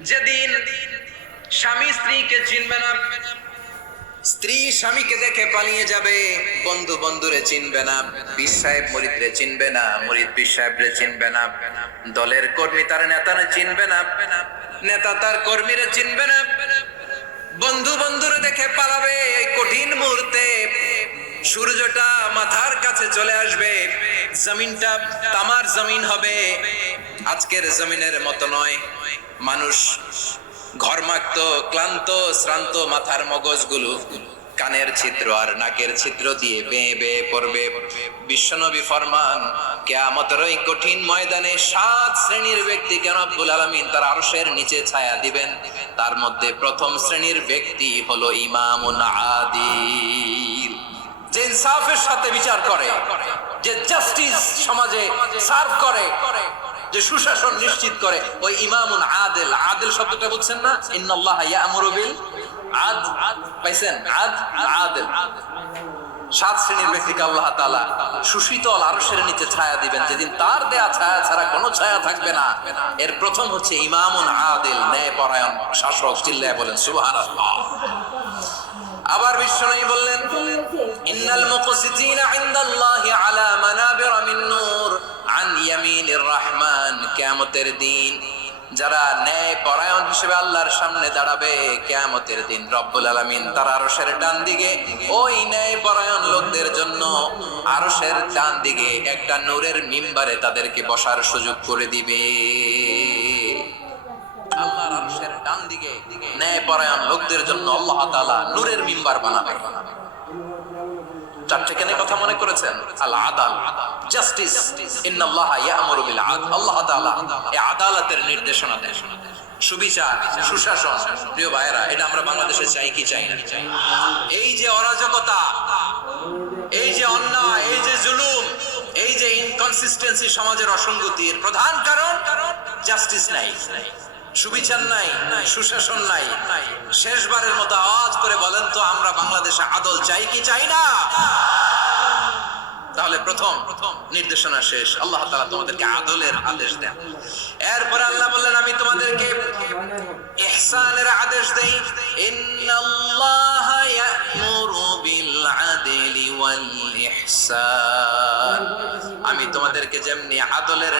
যেদিন স্বামী স্ত্রীকে চিনবে না, স্ত্রী স্বামীকে দেখে পালিয়ে যাবে, বন্ধু বন্ধুরে চিনবে না, পীর সাহেব মুরিদরে চিনবে না, মুরিদ পীর সাহেবরে চিনবে না, দলের কর্মী তার নেতারে চিনবে না, নেতা তার কর্মীরে চিনবে না, বন্ধু বন্ধুরে দেখে পালাবে। এই কঠিন মুহূর্তে সূর্যটা মাথার কাছে চলে আসবে, জমিনটা তামার জমিন হবে, আজকের জমিনের মতো নয়। মানুষ ঘর্মাক্ত, ক্লান্ত, শ্রান্ত মাথার মগজগুলো কানের ছিদ্র আর নাকের ছিদ্র দিয়ে বেয়ে বেয়ে পড়বে। বিশ্বনবী ফরমান, কিয়ামতের ওই কঠিন ময়দানে 7 শ্রেণীর ব্যক্তিকে রব্বুল আলামিন তার আরশের নিচে ছায়া দিবেন। তার মধ্যে প্রথম শ্রেণীর ব্যক্তি হলো ইমামুন আদিল, যে ইনসাফের সাথে বিচার করে, যে জাস্টিস সমাজে সার্ভ করে, যে সুশাসন নিশ্চিত করে, ওই ইমামুন আদিল। আদিল শব্দটা বুঝছেন না? ইন্নাল্লাহা ইয়া'মুরু বিল আদল, পাইছেন? আদিল। 7 শ্রেণীর ব্যক্তিকে আল্লাহ তাআলা সুশীতল আরশের নিচে ছায়া দিবেন, যেদিন তার দেয়া ছায়া ছাড়া কোনো ছায়া থাকবে না। এর প্রথম হচ্ছে ইমামুন আদিল, ন্যায়পরায়ণ শাসক। চিল্লায়ে বলেন সুবহানাল্লাহ। আবার বিশ্বনবী বললেন, ইন্নাল মুকসিতিনা ইনদাল্লাহি আলা মানাবিরা মিন নূর আন ইয়ামিনির রহমান। কিয়ামতের দিন যারা ন্যায়পরায়ণ হিসেবে আল্লাহর সামনে দাঁড়াবে, কিয়ামতের দিন রব্বুল আলামিন তার আরশের ডান দিকে ওই ন্যায়পরায়ণ লোকদের জন্য আরশের ডান দিকে একটা নূরের মিম্বারে তাদেরকে বসার সুযোগ করে দিবে। আল্লাহর আরশের ডান দিকে ন্যায়পরায়ণ লোকদের জন্য আল্লাহ তাআলা নূরের মিম্বার বানাবে। চারটে কেন কথা মনে করেছেন? আল আদাল, জাস্টিস। ইন্নাল্লাহা ইয়া'মুরু বিল আদল। আল্লাহ তাআলা এই আদালতের নির্দেশনা দেন, সুবিচার, সুশাসন। প্রিয় ভাইয়েরা, এটা আমরা বাংলাদেশে চাই কি চাই না? এই যে অরাজকতা, এই যে অন্যায়, এই যে জুলুম, এই যে ইনকনসিস্টেন্সি, সমাজের অসঙ্গতির প্রধান কারণ জাস্টিস নাই, সুবিচার নাই, সুশাসন নাই। শেষবারের মতো আওয়াজ করে বলেন তো, আমরা বাংলাদেশে আদল চাই কি চাই না? তাহলে প্রথম নির্দেশনা শেষ, আল্লাহ তাআলা তোমাদেরকে আদলের আদেশ দেন। এরপর আল্লাহ বললেন, আমি তোমাদেরকে ইহসানের আদেশ দেই। ইন্নাল্লাহা ইয়া'মুরু বিল আদলি ওয়াল ইহসান। আমি তোমাদেরকে যেমনি আদলের